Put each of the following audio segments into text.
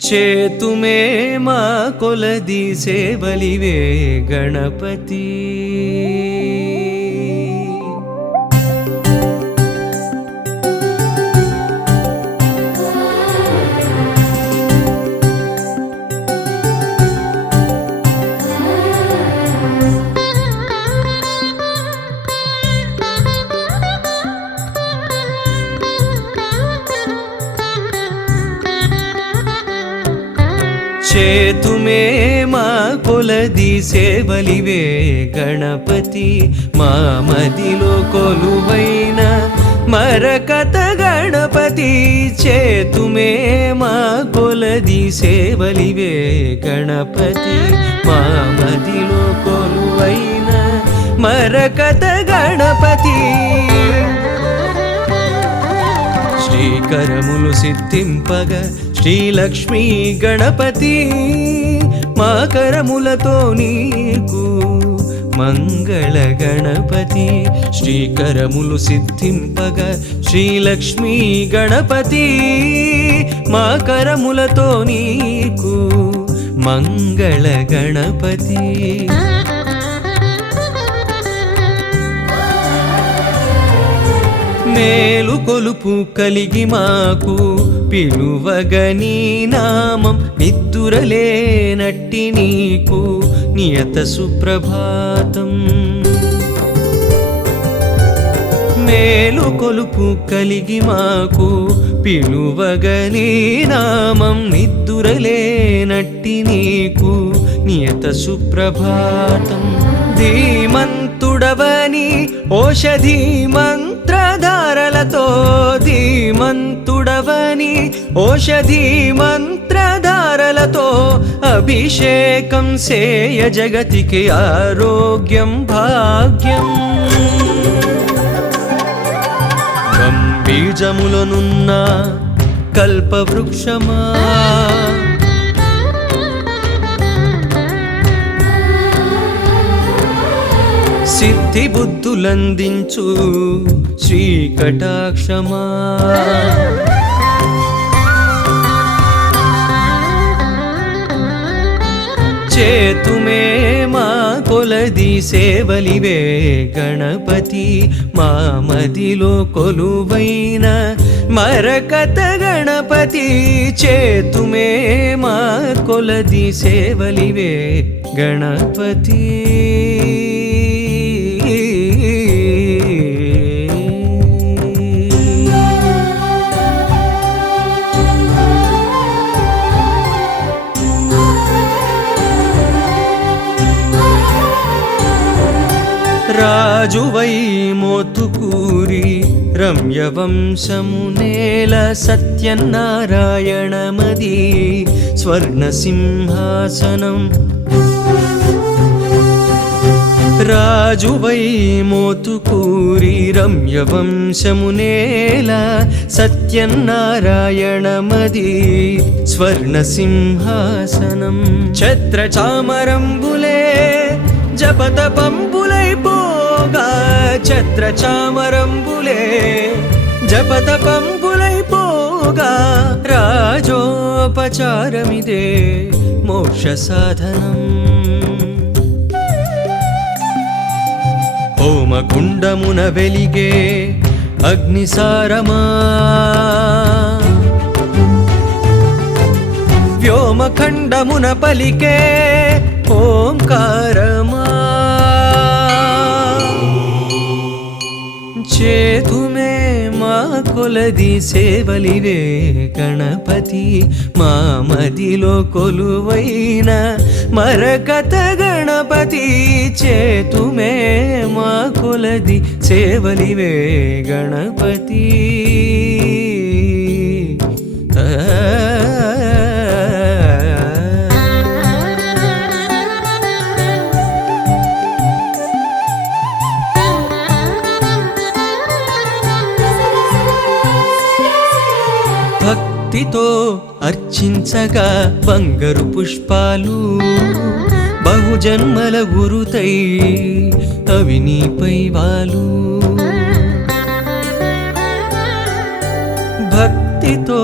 చేతుమే మా కొలది సేవలివే గణపతి. చేతుమే మా కొలది సేవలివే గణపతి. మా మదిలో కొలువైన మరకత గణపతి. చేతుమే మా కొలది సేవలివే గణపతి. మా మదిలో కొలువైన మరకత గణపతి. శ్రీకరములు సిద్ధింపగ శ్రీలక్ష్మీ గణపతి. మా కరములతో నీకు మంగళ గణపతి. శ్రీకరములు సిద్ధింపగ శ్రీలక్ష్మీ గణపతి. మా కరములతో నీకు మంగళ గణపతి. మేలు కొలుపు కలిగి మాకు పిలువగని నామం. నిద్దురలేనట్టి నీకు నియత సుప్రభాతం. మేలు కొలుపు కలిగి మాకు పిలువగని నామం. నిద్దురలేనట్టి నీకు నియత సుప్రభాతం. ధీమంతుడవని ఓషధి మంత్రధారలతో. ధీమంతుడవని ఓషధి మంత్రధారలతో. అభిషేకం సేయ జగతికి ఆరోగ్యం భాగ్యం. బీజములనున్న కల్పవృక్షమా. సిద్ధి బుద్ధులందించు శ్రీకటాక్షమా. చేతుమే మా కొలది సేవలివే గణపతి. మా మదిలో కొలువైన మరకత గణపతి. చేతుమే మా కొలది సేవలివే గణపతి. రాజువై మోతుకూరి రమ్యవంశము నేల. సత్యనారాయణమది స్వర్ణసింహాసనం. రాజువై మోతుకూరి రమ్యవంశము నేల. సత్యనారాయణమది స్వర్ణసింహాసనం. ఛత్రచామరంబులే జపతపంబులైపోగా. ఛత్రచామరంబులే జపతపంబులైపోగా. రాజోపచారమిదే మోక్ష సాధనం. హోమకుండమున వెలిగే అగ్నిసారమా. వ్యోమఖండమున పలికే ఓంకారమా. చేతుమే మా కొలది సేవలివే గణపతి. మా మదిలో కొలువైన మరకత గణపతి. చేతుమే మా కొలది సేవలివే గణపతి. భక్తితో అర్చించగా బంగారు పుష్పాలు. బహుజన్మల గురుతై అవి నీపై వాలు. భక్తితో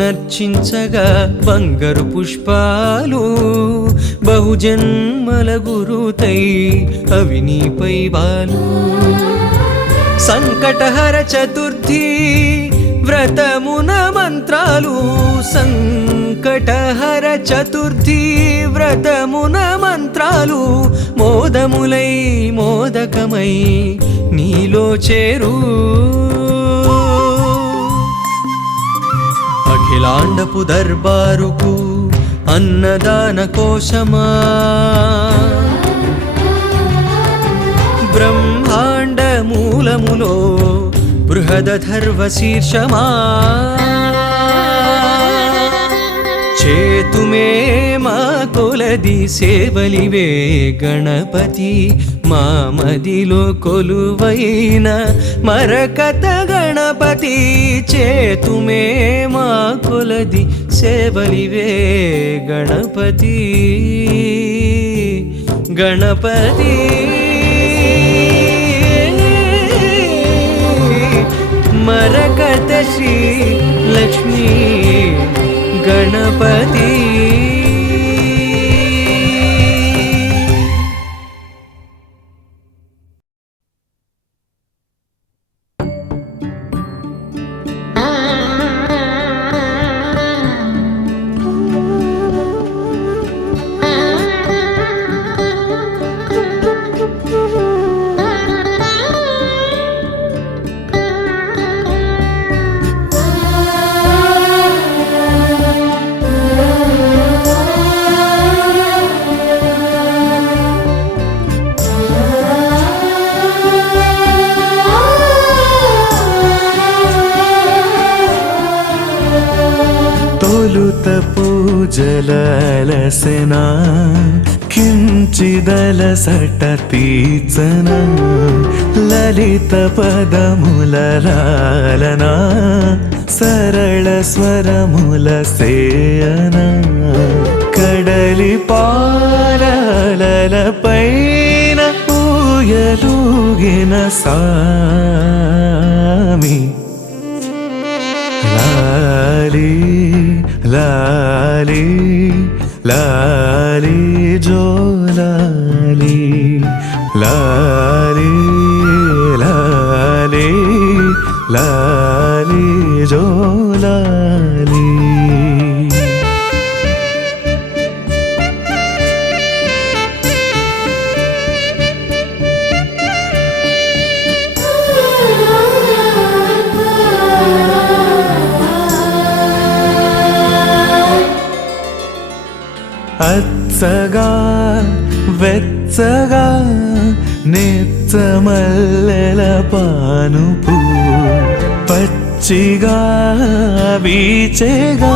నర్చించగా బంగారు పుష్పాలు బహుజన్మల గురుతై అవి నీపై వాలు సంకటహర చతుర్థి వ్రతమున మంత్రాలు సంకటహర చతుర్థి వ్రతమున మంత్రాలు మోదములై మోదకమై నీలో చేరు అఖిలాండపు దర్బారుకు అన్నదాన కోశమా బ్రహ్మాండ మూలములో బృహదధర్వ శీర్షమా చేతుమే మా కొలది సేవలివే గణపతి మా మదిలో కొలువైన మరకత గణపతి చేతుమే మా కొలది సేవలివే గణపతి గణపతి మరకత శ్రీ లక్ష్మీ గణపతి తొలుత పూజలలసెనా కించిదలసట తీర్చనా లలిత పదముల లాలనా సరళ స్వరముల సేయనా కడలి పాలల పైన ఊయలూగిన సామి లాలి లాలి లాలి జో లాలి లాలి లాలి లాలి జో లాలి అచ్చగా వెచ్చగా నెచ్చమల్లెల పానుపు పచ్చిగా వీచెగా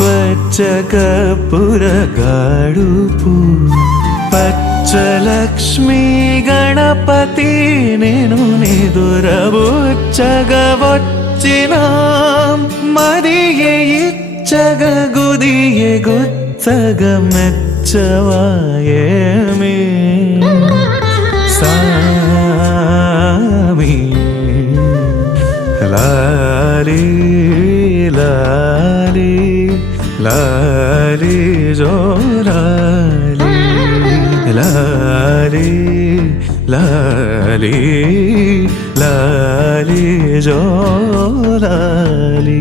పచ్చకపురగాడుపు పచ్చలక్ష్మీ గణపతి నేను నిదురబుచ్చగా వచ్చిన మరియే ఇచ్చగ గుదియే గుచ్చగ మెచ్చవాయేమి సామి లాలి లాలి లాలి జో లాలి లాలి లాలి లాలి జో లాలి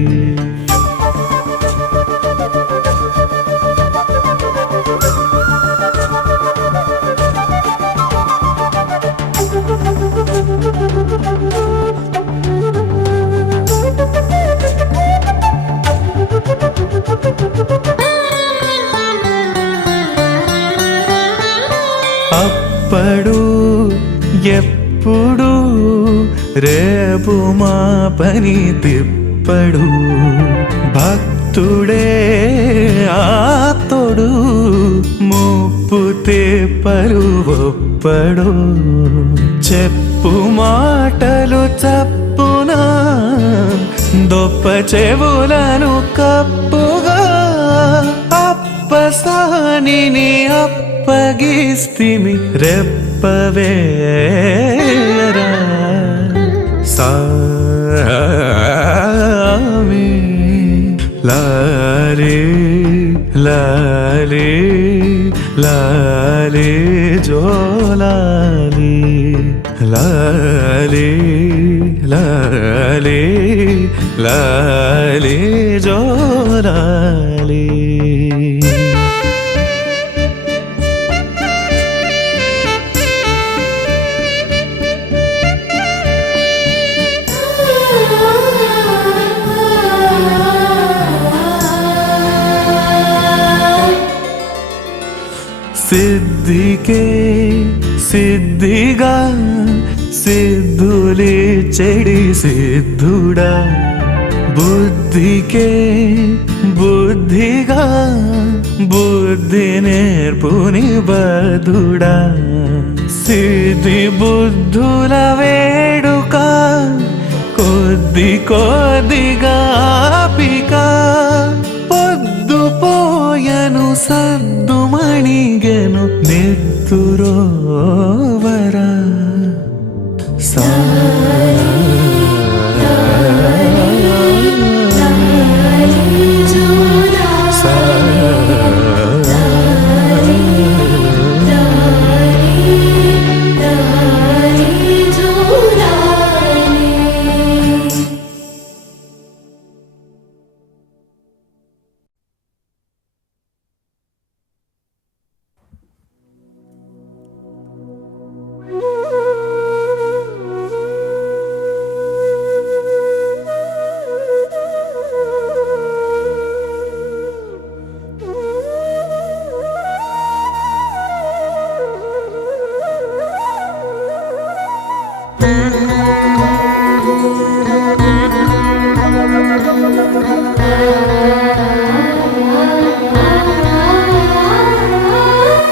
అప్పుడు ఎప్పుడు రేపు మా పని తిప్పడు భక్తుడే ఆతోడు ముప్పు తెప్పరు ఒప్పడు చెప్పు మాటలు చప్పున దొప్ప చెవులను కప్పుగా అప్పసానిని అప్పగిస్తిమి రెప్పవేరా సామి లాలే లాలే లాలే జో లాలే లాలే లాలే లాలే జో లాలే. సిద్ధికే సిద్ధిగా సిద్ధులే చెడి సిద్ధుడా, బుద్ధికే బుద్ధిగా బుద్ధి నేర్పుని బదుడా, సిద్ధి బుద్ధుల వేడుక కొద్ది కొద్దిగా పిక పొద్దుపోయను సద్దుమణిగెను నెత్తురోవరా సా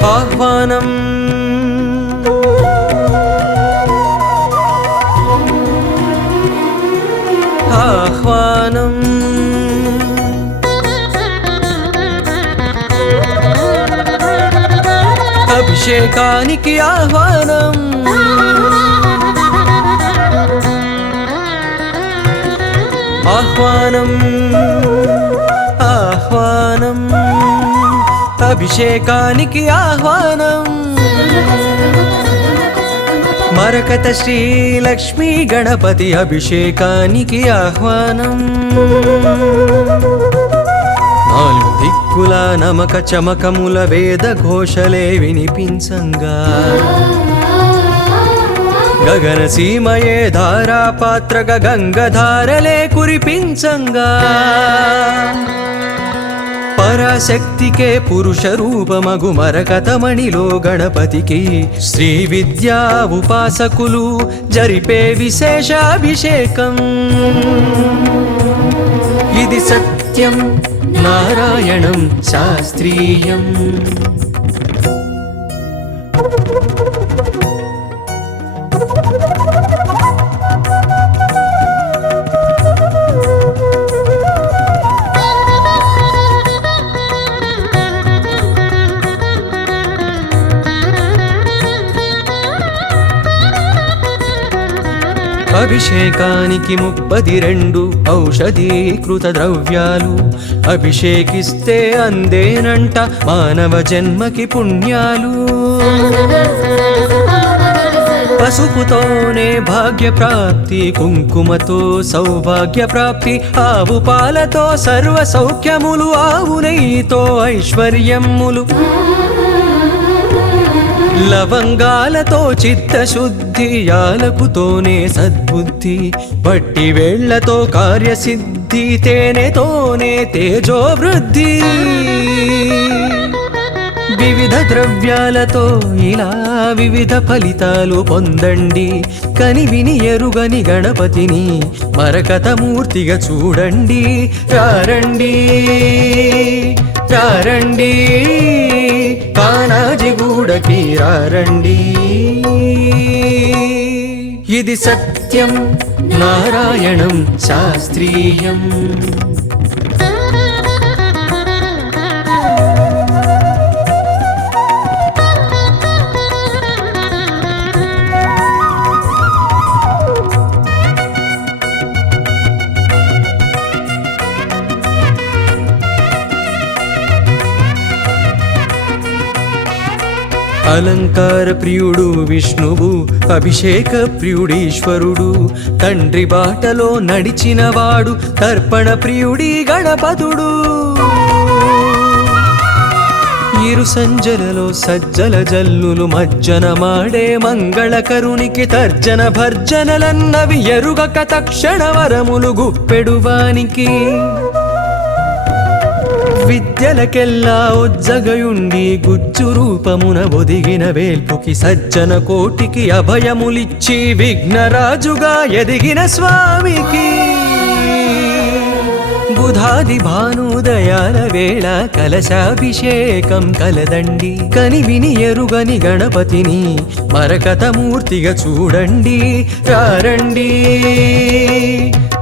ఆహ్వానం ఆహ్వానం అభిషేకానికి ఆహ్వానం ఆహ్వానం ఆహ్వానం అభిషేకానికి ఆహ్వానం మరకత శ్రీ లక్ష్మీ గణపతి అభిషేకానికి ఆహ్వానం నాలుగు దిక్కుల నమక చమకముల వేద ఘోషలే వినిపించంగా గగన సీమయే ధారా పాత్రగా గంగధారలే కురిపించంగా పరాశక్తికే పురుష రూపమగు మరకతమణిలో గణపతికి శ్రీ విద్యా ఉపాసకులు జరిపే విశేషాభిషేకం. ఇది సత్యం నారాయణం శాస్త్రీయం. అభిషేకానికి 32 ఔషధీకృత ద్రవ్యాలు అభిషేకిస్తే అందేనంట మానవ జన్మకి పుణ్యాలు. పసుపుతోనే భాగ్య ప్రాప్తి, కుంకుమతో సౌభాగ్య ప్రాప్తి, ఆవు పాలతో సర్వ సౌఖ్యములు, ఆవు నెయ్యితో ఐశ్వర్యములు, లవంగాలతో చిత్తశుద్ధి, యాలకుతోనే సద్బుద్ధి, పట్టి వేళ్లతో కార్యసిద్ధి, తేనెతోనే తేజోవృద్ధి. వివిధ ద్రవ్యాలతో ఇలా వివిధ ఫలితాలు పొందండి. కని విని ఎరుగని గణపతిని మరకతమూర్తిగా చూడండి. రారండి రారండి కానాజిగూడకి రారండి. ఇది సత్యం నారాయణం శాస్త్రీయం. అలంకార ప్రియుడు విష్ణువు, అభిషేక ప్రియుడీశ్వరుడు, తండ్రి బాటలో నడిచినవాడు, తర్పణ ప్రియుడి గణపతుడు. ఇరు సంజలలో సజ్జల జల్లులు మజ్జన మాడే మంగళకరునికి తర్జన భర్జనలన్నవి ఎరుగక తక్షణ వరములు గుప్పెడువానికి. విద్యలకెల్లా ఉజ్జగయుండి గుజ్జు రూపమున ఒదిగిన వేల్పుకి సజ్జన కోటికి అభయములిచ్చి విఘ్నరాజుగా ఎదిగిన స్వామికి. బుధాది భానుదయాల వేళ కలశాభిషేకం కలదండి, కని విని ఎరుగని గణపతిని మరకతమూర్తిగా చూడండి. రారండి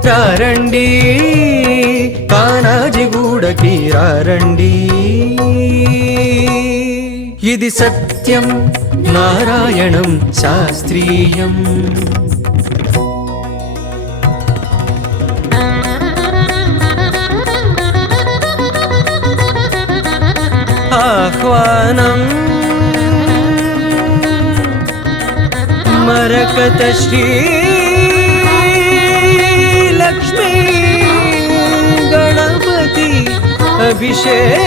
రారండి కానాజిగూడకి రారండి. ఇది సత్యం నారాయణం శాస్త్రీయం. ఆహ్వానం మరకత శ్రీ లక్ష్మీ గణపతి అభిషేకానికి.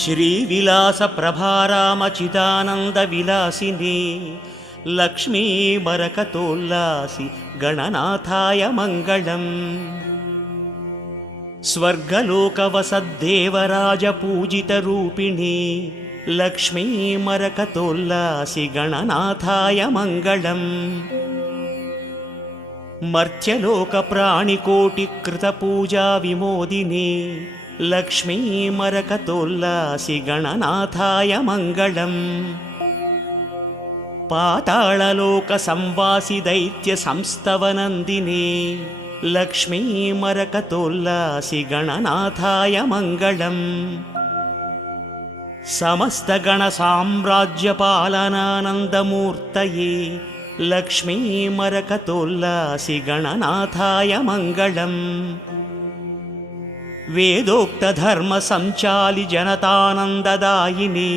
శ్రీవిలాస ప్రభారామచిదానంద విలాసిని లక్ష్మీ మరకతోల్లాసి గణనాథాయ మంగళం. స్వర్గలోకవసద్దేవరాజ పూజిత రూపిణి లక్ష్మీ మరకతోల్లాసి గణనాథాయ మంగళం. మర్త్యలోక ప్రాణికోటి కృత పూజా విమోదిని లక్ష్మీ మరకతోల్లాసి గణనాథాయ మంగళం. పాతాళలోక సంవాసి దైత్య సంస్తవనందిని లక్ష్మీ మరకతోల్లాసి గణనాథాయ మంగళం. సమస్త గణ సామ్రాజ్య పాలనానందమూర్తయే లక్ష్మీ మరకతోల్లాసి గణనాథాయ మంగళం. వేదోక్త ధర్మ సంచాలి జనతానందదాయిని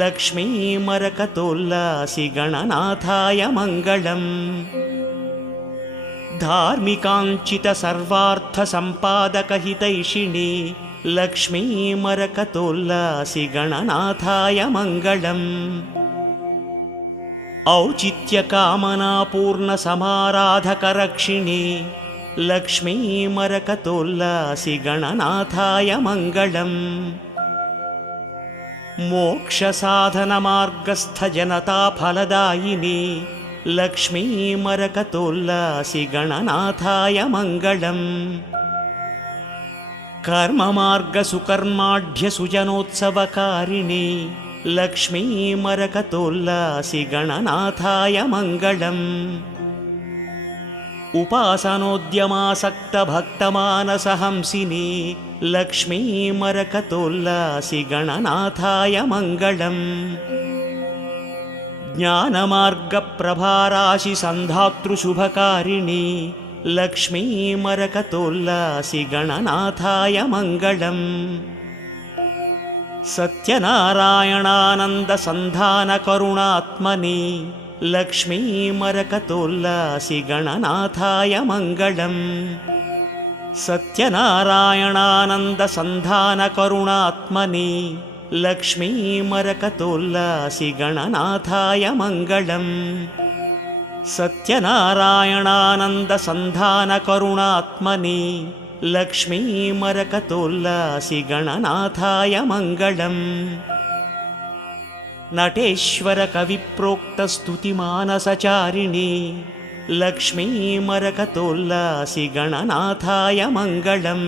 లక్ష్మీ మరకతోల్లాసి గణనాథాయ మంగళం. ధార్మికాంచిత సర్వార్థ సంపాదక హితైషిణి లక్ష్మీ మరకతోల్లాసి గణనాథాయ మంగళం. ఔచిత్య కామనా పూర్ణ సమారాధక రక్షిణి లక్ష్మీ మరకతోల్లాసి గణనాథాయ మంగళం. మోక్ష సాధన మార్గస్థ జనతా ఫలదాయిని లక్ష్మీ మరకతోల్లాసి గణనాథాయ మంగళం. కర్మ మార్గ సుకర్మాఢ్య సుజనోత్సవకారిణి లక్ష్మీ మరకతోల్లాసి గణనాథాయ మంగళం. ఉపాసనోద్యమాసక్త భక్తమానసహంసిని లక్ష్మీ మరకతోల్లాసి గణనాథాయ మంగళం. జ్ఞానమార్గ ప్రభారాశి సంధాతృ శుభకారిణి లక్ష్మీ మరకతోల్లాసి గణనాథాయ మంగళం. సత్యనారాయణానంద సంధాన కరుణాత్మని లక్ష్మీ మరకతోల్లాసి గణనాథాయ మంగళం. సత్యనారాయణానంద సంధాన కరుణాత్మని లక్ష్మీ మరకతోల్లాసి గణనాథాయ మంగళం. సత్యనారాయణానంద సంధాన కరుణాత్మని లక్ష్మీ మరకతోల్లాసి గణనాథాయ మంగళం. నటేశ్వర కవిప్రోక్త స్తుతిమానసచారిణి లక్ష్మీ మరకతోల్లాసి గణనాథాయ మంగళం.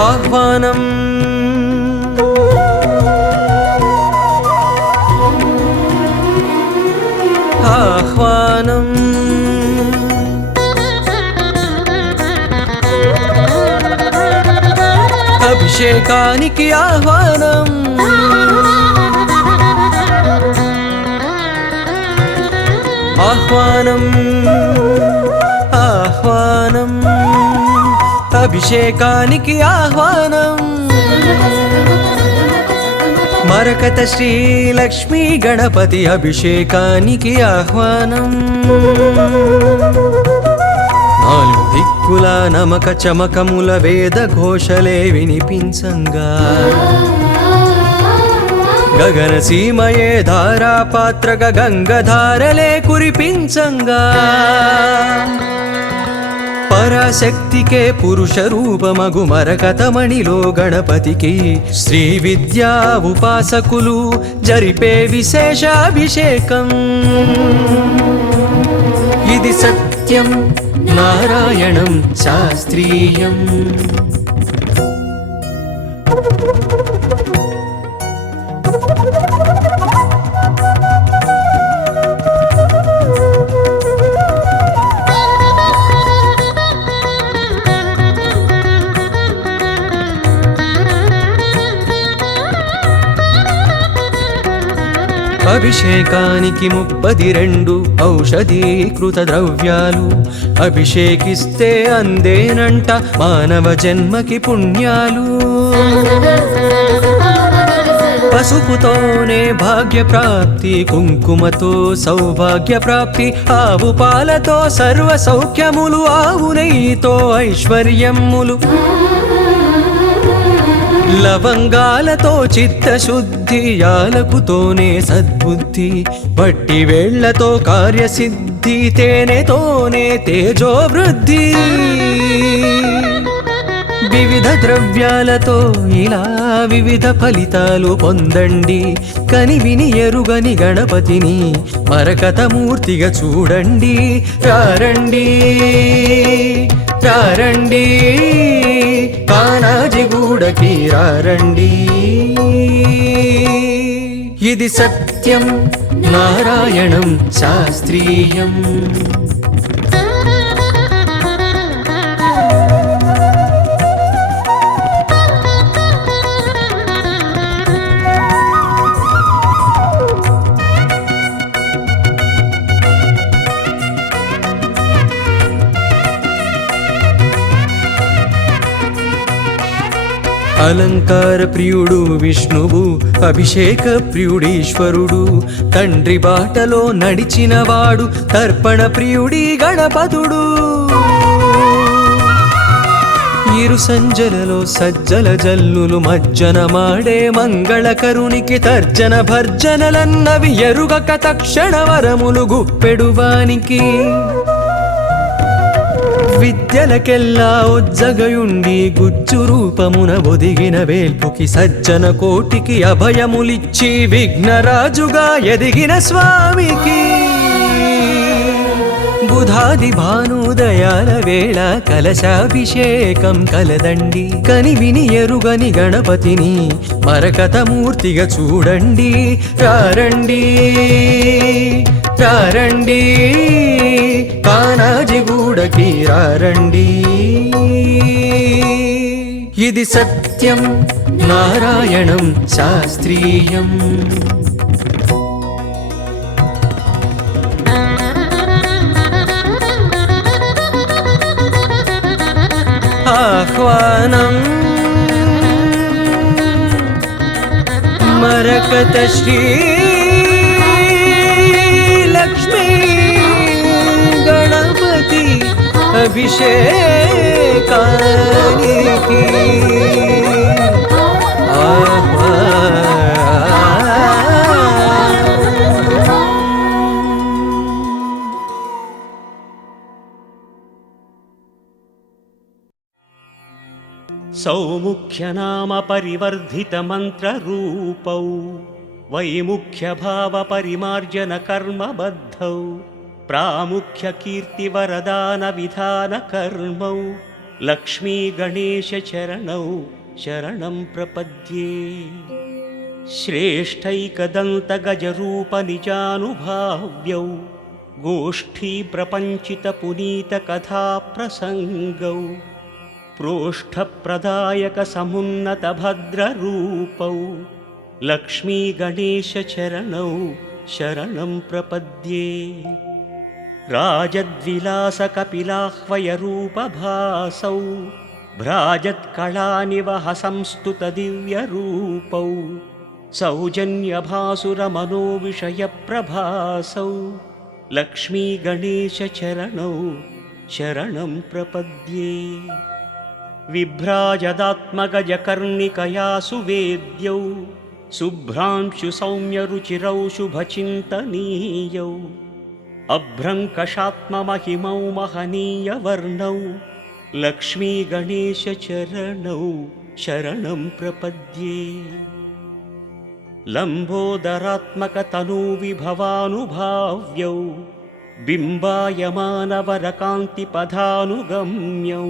ఆహ్వానం ఆహ్వానం అభిషేకానికి ఆహ్వానం ఆహ్వానం ఆహ్వానం అభిషేకానికి ఆహ్వానం మరకత శ్రీ లక్ష్మీ గణపతి అభిషేకానికి ఆహ్వానం నాలుగు దిక్కుల నమక చమకముల వేద ఘోషలే వినిపించంగా గగన సీమయే ధారాపాత్రక గంగధారలే కురిపించంగా పరాశక్తికే పురుష రూపమగు మరకతమణిలో గణపతికి శ్రీ విద్యా ఉపాసకులు జరిపే విశేషాభిషేకం ఇది సత్యం నారాయణం శాస్త్రీయం అభిషేకానికి 32 ఔషధీకృత ద్రవ్యాలు అభిషేకిస్తే అందేనంట మానవ జన్మకి పుణ్యాలు పసుపుతోనే భాగ్య ప్రాప్తి కుంకుమతో సౌభాగ్య ప్రాప్తి ఆవు పాలతో సర్వ సౌఖ్యములు ఆవు నెయ్యితో ఐశ్వర్యములు లవంగాలతో చిత్తశుద్ధి యాలకుతోనే సద్బుద్ధి వట్టి వేళ్లతో కార్యసిద్ధి తేనెతోనే తేజోవృద్ధి వివిధ ద్రవ్యాలతో ఇలా వివిధ ఫలితాలు పొందండి కని విని ఎరుగని గణపతిని మరకతమూర్తిగా చూడండి రారండి రారండి కానాజిగూడకి రారండి ఇది సత్యం నారాయణం శాస్త్రీయం అలంకార ప్రియుడు విష్ణువు అభిషేక ప్రియుడీశ్వరుడు తండ్రి బాటలో నడిచినవాడు తర్పణ ప్రియుడి గణపతుడు ఇరు సంజలలో సజ్జల జల్లులు మజ్జన మాడే మంగళకరునికి తర్జన భర్జనలన్నవి ఎరుగక తక్షణ వరములు గుప్పెడువానికి విద్యలకెల్లా ఉజ్జగయుండి గుజ్జు రూపమున ఒదిగిన వేల్పుకి సజ్జన కోటికి అభయములిచ్చి విఘ్నరాజుగా ఎదిగిన స్వామికి బుధాది భానుదయాల వేళ కలశాభిషేకం కలదండి కని విని ఎరుగని గణపతిని మరకతమూర్తిగా చూడండి రారండి రారండి కానాజిగూడకి రారండి ఇది సత్యం నారాయణం శాస్త్రీయం ఆహ్వానం మరకత శ్రీ లక్ష్మీ గణపతి అభిషేకానికి సౌముఖ్యనామ పరివర్ధిత మంత్రరూపౌ वैमुख्यभावपरिमार्जनकर्मबद्धौ प्रामुख्यकीर्तिवरदानविधानकर्मौ लक्ष्मीगणेशचरणौ शरणं प्रपद्ये। श्रेष्ठैकदन्तगजरूपनिजानुभाव्यौ गोष्ठीप्रपञ्चितपुनीतकथाप्रसङ्गौ प्रोष्ठप्रदायकसमुन्नतभद्ररूपौ लक्ष्मीगणेशचरणौ शरणं प्रपद्ये। राजद्विलासकपिलाह्वयरूपभासौ भ्राजत्कलानिवहसंस्तुतदिव्यरूपौ सौजन्यभासुरमनोविषयप्रभासौ लक्ष्मीगणेशचरणौ शरणं प्रपद्ये। विभ्राजदात्मगजकर्णिकया सुवेद्यौ शुभ्रांशुसौम्यरुचिरौ शुभचिन्तनीयौ अभ्रङ्कषात्ममहिमौ महनीयवर्णौ लक्ष्मीगणेशचरणौ शरणं प्रपद्ये। लम्बोदरात्मकतनूविभवानुभाव्यौ बिम्बायमानवरकान्तिपदानुगम्यौ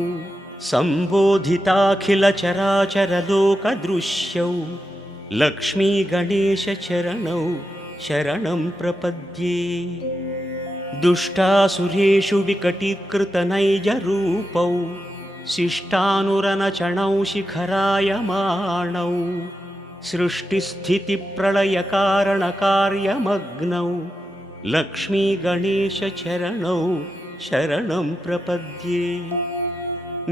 सम्बोधिताखिलचराचरलोकदृश्यौ लक्ष्मीगणेशचरणौ शरणं प्रपद्ये। दुष्टासुरेषु विकटीकृतनैजरूपौ शिष्टानुरनचणौ शिखरायमाणौ सृष्टिस्थितिप्रलयकारणकार्यमग्नौ लक्ष्मीगणेशचरणौ शरणं प्रपद्ये।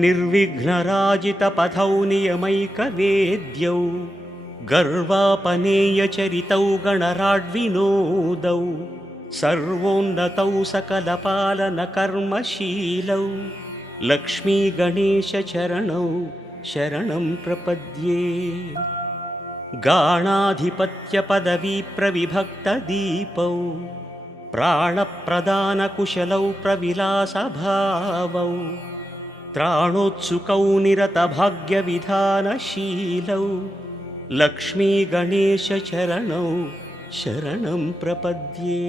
निर्विघ्नराजितपथौ नियमैकवेद्यौ गर्वापनेयचरितौ गणराड्विनोदौ सर्वोन्नतौ सकलपालनकर्मशीलौ लक्ष्मीगणेशचरणौ शरणं प्रपद्ये। गाणाधिपत्यपदवीप्रविभक्तदीपौ प्राणप्रदानकुशलौ प्रविलासभावौ त्राणोत्सुकौ निरतभाग्यविधानशीलौ लक्ष्मीगणेशचरणौ शरणं प्रपद्ये।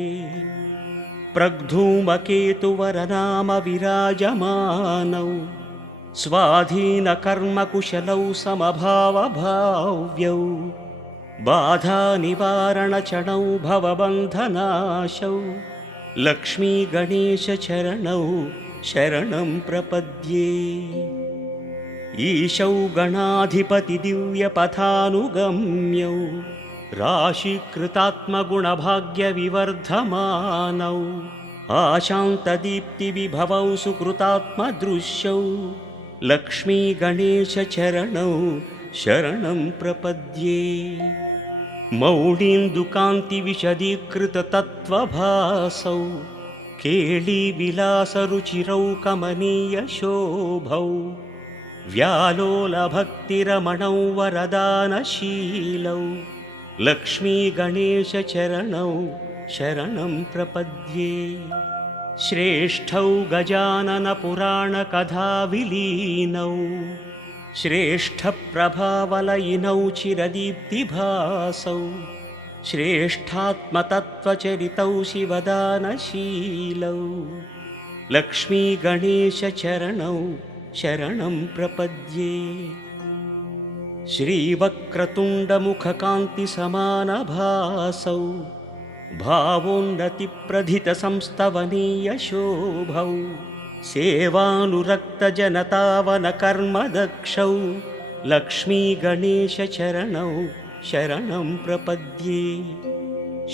प्रग्धूमकेतुवरनामविराजमानौ स्वाधीनकर्मकुशलौ समभावभाव्यौ बाधानिवारणचरणौ भवबन्धनाशौ लक्ष्मीगणेशचरणौ शरणं प्रपद्ये। ईशौ गणाधिपतिदिव्यपथानुगम्यौ राशीकृतात्मगुणभाग्यविवर्धमानौ आशान्तदीप्तिविभवौ सुकृतात्मदृश्यौ लक्ष्मीगणेशचरणौ शरणं प्रपद्ये। मौळीन्दुकान्तिविशदीकृततत्त्वभासौ केळीविलासरुचिरौ कमनीयशोभौ व्यालोलभक्तिरमणौ वरदानशीलौ लक्ष्मीगणेशचरणौ शरणं प्रपद्ये। श्रेष्ठौ गजाननपुराणकथाविलीनौ श्रेष्ठप्रभावलयिनौ चिरदीप्तिभासौ श्रेष्ठात्मतत्त्वचरितौ शिवदानशीलौ लक्ष्मीगणेशचरणौ शरणं प्रपद्ये। श्रीवक्रतुण्डमुखकान्तिसमानभासौ भावोन्नतिप्रथितसंस्तवनीयशोभौ सेवानुरक्तजनतावनकर्मदक्षौ लक्ष्मीगणेशचरणौ शरणं प्रपद्ये।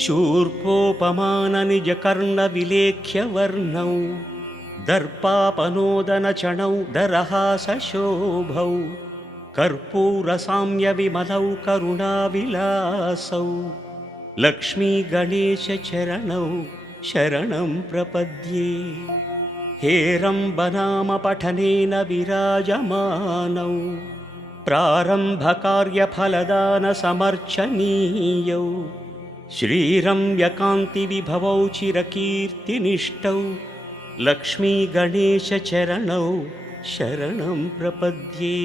शूर्पोपमाननिजकर्णविलेख्यवर्णौ दर्पापनोदनचणौ दरहासशोभौ कर्पूरसाम्यविमलौ करुणाविलासौ लक्ष्मीगणेशचरणौ शरणं प्रपद्ये। हेरम्बनामपठनेन विराजमानौ प्रारम्भकार्यफलदानसमर्चनीयौ श्रीरम्यकान्तिविभवौ चिरकीर्तिनिष्ठौ लक्ष्मीगणेशचरणौ शरणं प्रपद्ये।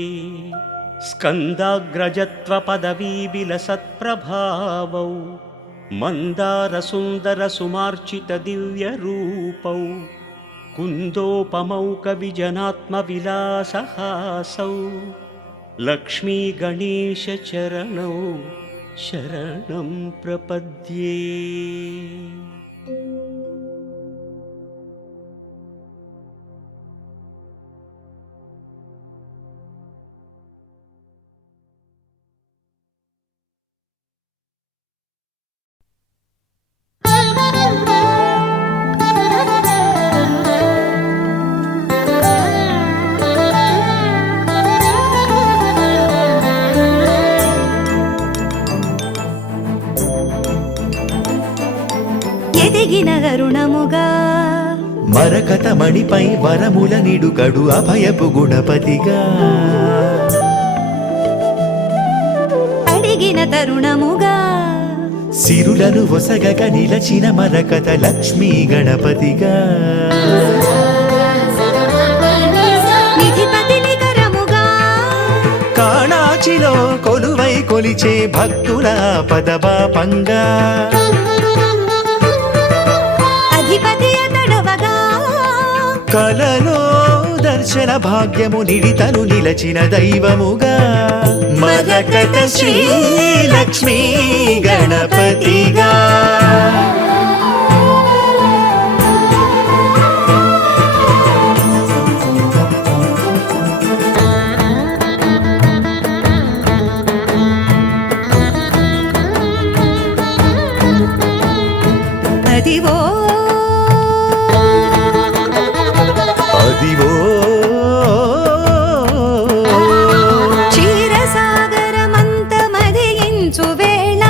स्कन्दाग्रजत्वपदवीविलसत्प्रभावौ मन्दारसुन्दरसुमार्चितदिव्यरूपौ कुन्दोपमौ कविजनात्मविलासहासौ लक्ष्मीगणेशचरणौ शरणं प्रपद्ये। ఎదిగిన గరుణముగా మరకత మణిపై వరముల నిడుకడు అభయపు గుణపతిగా అడిగిన తరుణముగా సిరులను ఒసగక నిలచిన మరకత లక్ష్మీ గణపతిగా నిధిపతి నికరముగా కాణాచిలో కొలువై కొలిచే భక్తుల పదపాపంగా అధిపతి అతడవగా కలలో దర్శన భాగ్యము నిడితను నిలచిన దైవముగా మరకత శ్రీ లక్ష్మీ గణపతిగా అదివో అదివో క్షీరసాగరమంత మదియించు వేళ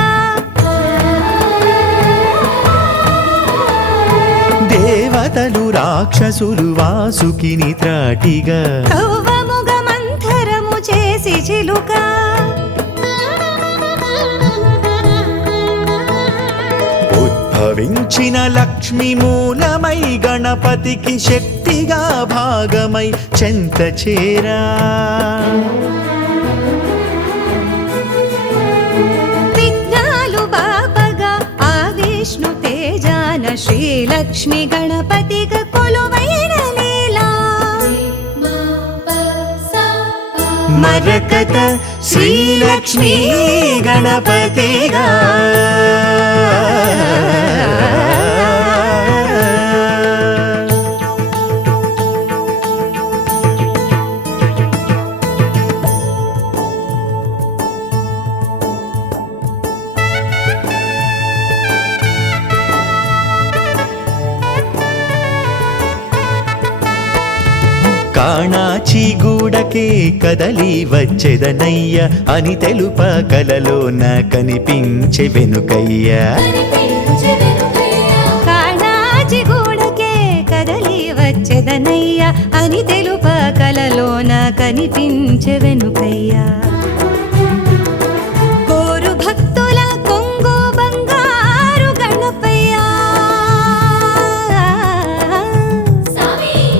దేవతలు రాక్షసులు వాసుకిని త్రాటిగా కవ్వముగ మంథరము చేసి చిలుక ఉద్భవించిన లక్ష్మి మూలమై గణపతికి శక్తిగా భాగమై చెంత చేరా విఘ్నాలు బాపగా ఆ విష్ణు తేజాన శ్రీలక్ష్మి గణపతిగా కొలువైన లీలా మరకత శ్రీలక్ష్మీ గణపతిగా కాణాచి గూడకే కదలి వచ్చెదనయ్య అని తెలుప కలలోన కనిపించే వెనుకయ్య కాణాచి గూడకే కదలి వచ్చెదనయ్య అని తెలుప కలలోన కనిపించే వెనుకయ్య కోరు భక్తుల కొంగు బంగారు గణపయ్య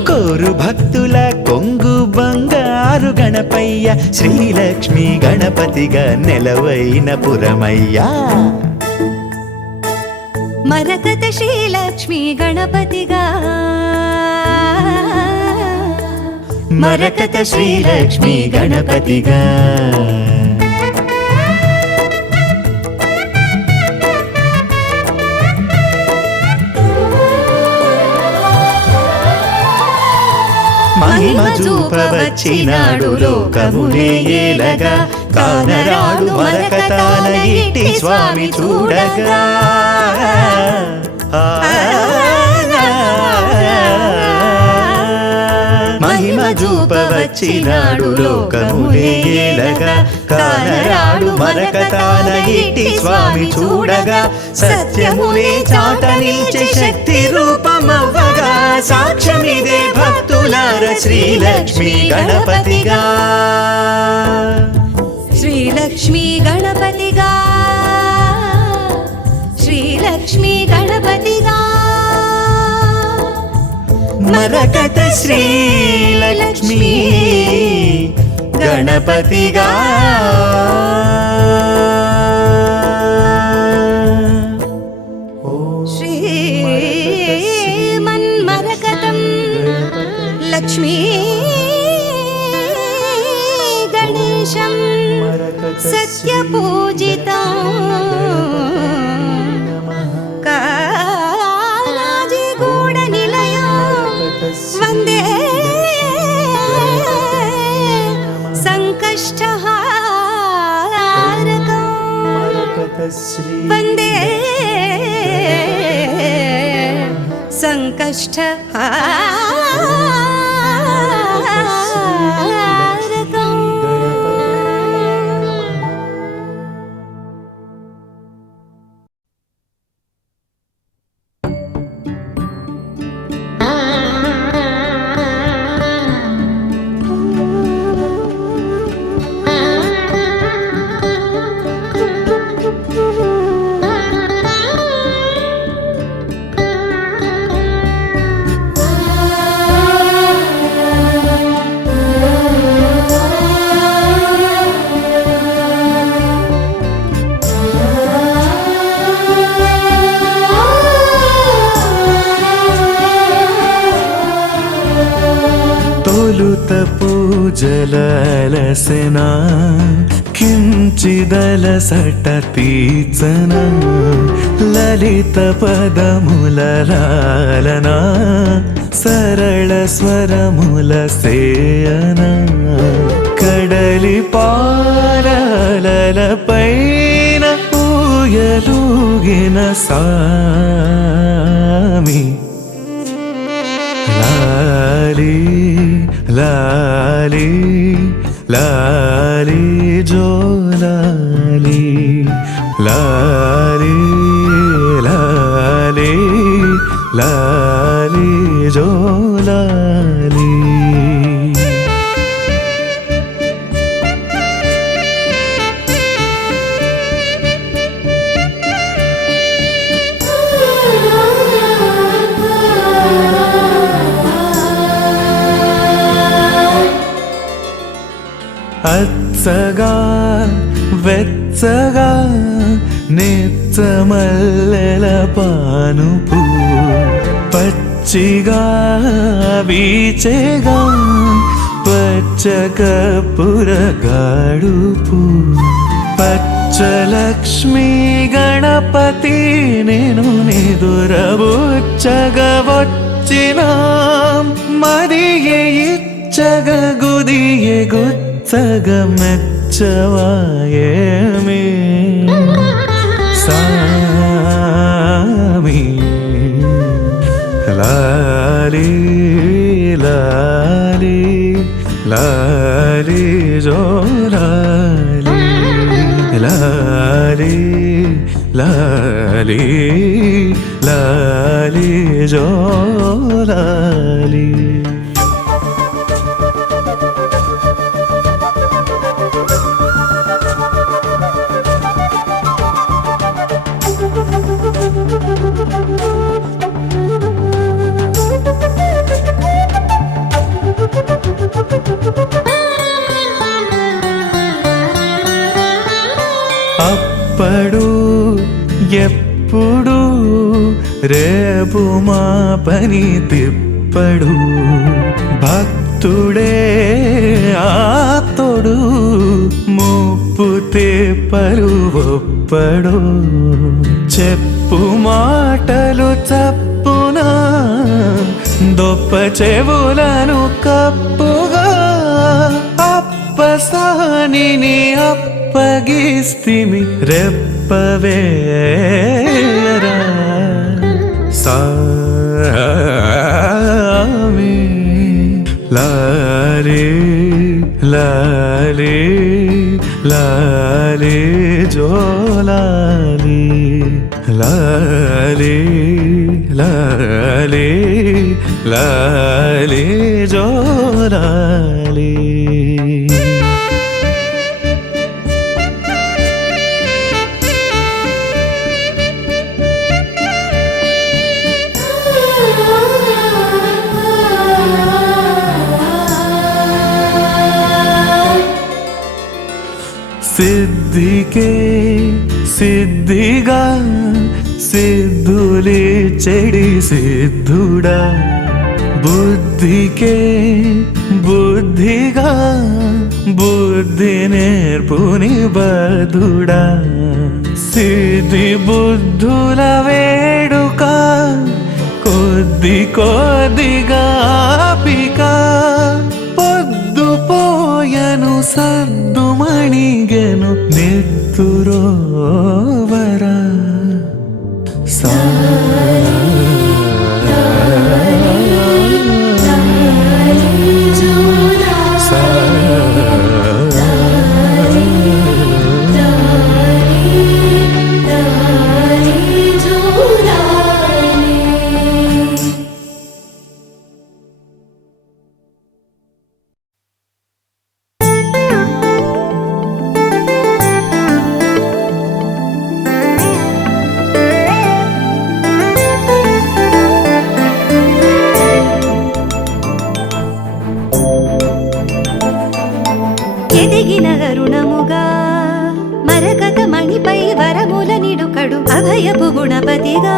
కోరు భక్తుల కొంగు బంగారు గణపయ్య శ్రీలక్ష్మి గణపతిగా నెలవైన పురమయ్యా మరకత శ్రీలక్ష్మి గణపతిగా మరకత శ్రీలక్ష్మి గణపతిగా మహిమ చూపవచ్చినాడు లోకమునే ఏలగా కానరాడు మరకతాన ఇట్టి స్వామి చూడగా మహిమ చూపవచ్చినాడు లోకమునే ఏలగా కానరాడు మరకతాన ఇట్టి స్వామి చూడగా సత్యమునే చాట నిలిచే శక్తి రూపమవ్వగా సాక్ష్యమిదే భక్తులార శ్రీలక్ష్మి గణపతిగా శ్రీలక్ష్మి గణపతిగా శ్రీలక్ష్మి గణపతిగా మరకత శ్రీలక్ష్మి గణపతిగా వందే సంకష్ట తొలుత పూజలలసెనా కించిదలసట తీర్చన లలిత పదముల లాలనా సరళ స్వరముల సేయన కడలి పాలల పైన ఊయలూగిన సామి లాలి లాలి లాలి జో లాలి లాలి లాలి లాలి జో లాలి అచ్చగా వెచ్చగా నెచ్చమల్లెల పానుపు పచ్చిగా వీచెగా పచ్చకపురగాడుపు పచ్చలక్ష్మి గణపతి నేను నిదురబుచ్చగా వచ్చిన మరియే ఇచ్చగ గుదియే సగమెచ్చవాయేమి సామి లాలి లాలి లాలి జో లాలి లాలి లాలి లాలి జో లాలి అప్పుడు ఎప్పుడు రేపు మా పని తిప్పడు భక్తుడే ఆప్తుడు ముప్పు తిప్పరు ఒప్పడు చెప్పు మాటలు చప్పున దొప్ప చెవులను కప్పుగా అప్పసానిని అప్పగిస్తిమి రెప్పవేరా సామి లాలి లాలి లాలి జో లాలి లాలి లాలి లాలి జో లాలి సిద్ధికే సిద్ధిగా సిద్ధులే చెడి సిద్ధుడా బుద్ధికే బుద్ధిగా బుద్ధి నేర్పుని బదుడా సిద్ధి బుద్ధుల వేడుక కొద్ది కొద్దిగా పిక పొద్దు పోయను సద్దుమణిగెను నెత్తురోవర సా ఎదిగిన అరుణముగా మరకత మణిపై వరముల నిడుకడు అభయపు గుణపతిగా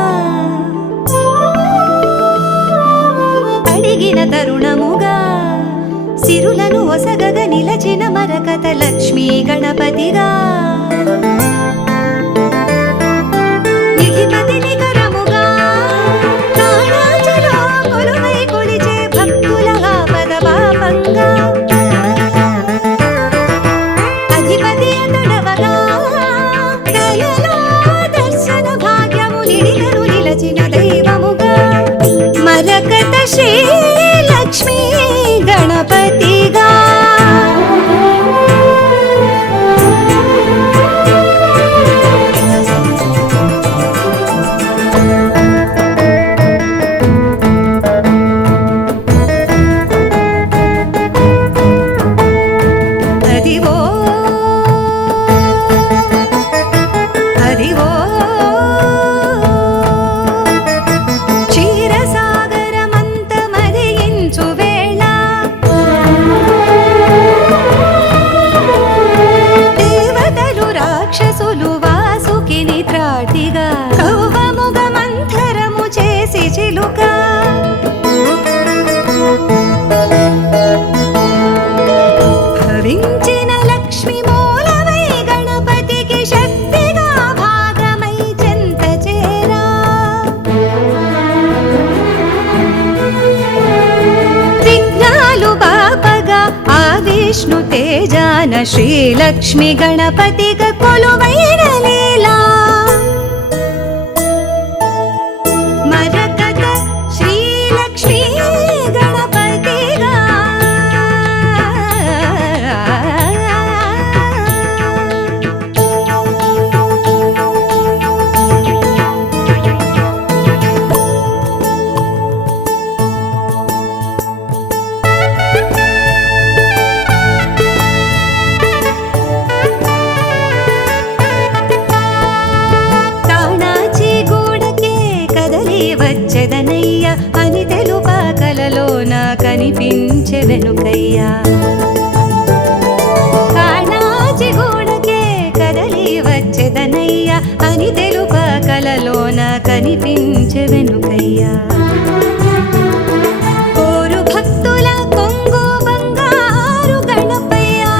అడిగిన తరుణముగా సిరులను ఒసగగ నిలచిన మరకత లక్ష్మీ గణపతిగా నిధిపతి నికరముగా కాళాచలో కొలువై కొలిచే భక్తుల ఆపద పాపంగా అధిపతి అతడవగా దయలో దర్శన భాగ్యము నిడిగరు నిలచిన దైవముగా మరకత శ్రీ లక్ష్మీ గణపతిగా అదివో అదివో క్షీరసాగరమంత మదియించు వేళ దేవతలు రాక్షసులు వాసుకిని త్రాటిగా కౌవముగ మంథరము చేసి చిలుక భవించిన లక్ష్మి మూలమై గణపతికి శక్తిగా భాగమై చెంత చేరా విఘ్నాలు బాపగా ఆ విష్ణు తేజాన శ్రీలక్ష్మి గణపతిగా కొలువైన లీలా మరకత శ్రీలక్ష్మీ గణపతిగా కాణాచి గూడకే కదలి వచ్చెదనయ్య అని తెలుపా కలలోన కనిపించె వెనుకయ్యా కాణాచి గూడకే కదలి వచ్చెదనయ్య అని తెలుపా కలలోన కనిపించె వెనుకయ్యా కోరు భక్తుల కొంగు బంగారు గణపయ్యా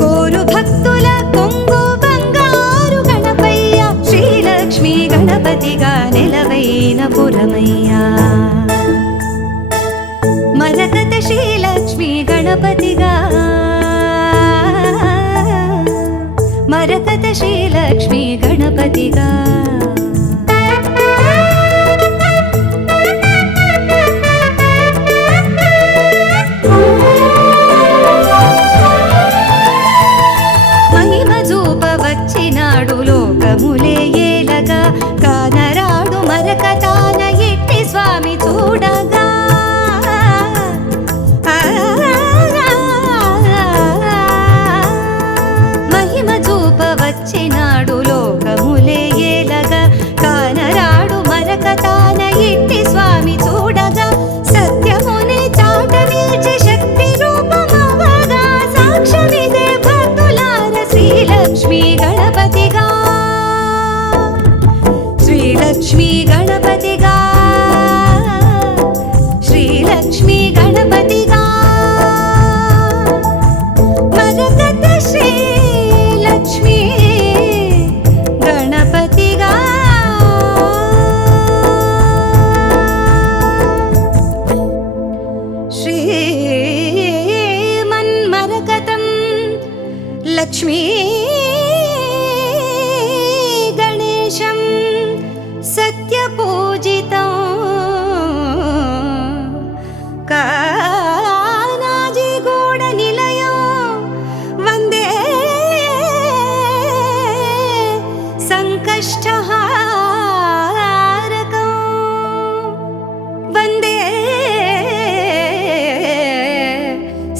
కోరు భక్తుల కొంగు బంగారు గణపయ్య శ్రీలక్ష్మీ గణపతిగా నిలవైన పురమయ్యా మరకత శ్రీలక్ష్మీ గణపతిగా మరకత శ్రీలక్ష్మీ గణపతిగా మహిమ చూప వచ్చినాడు లోకములే ఏలగా కానరాడు మరకతాన ఎట్టి స్వామి చూడగా మహిమ చూప వచ్చినాడు లోకములే ఏలగా కానరాడు మరకతాన ఎట్టి స్వామి చూడగా సత్యముని చాట నిలిచి శక్తి రూపమవగా సాక్ష్యమిదే భక్తులార శ్రీలక్ష్మీ గణపతిగా శ్రీలక్ష్మీ గణపతిగా శ్రీలక్ష్మీ గణపతిగా మరకత శ్రీలక్ష్మీ గణపతిగా శ్రీమన్మరకతం లక్ష్మీ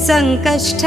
సంకష్ట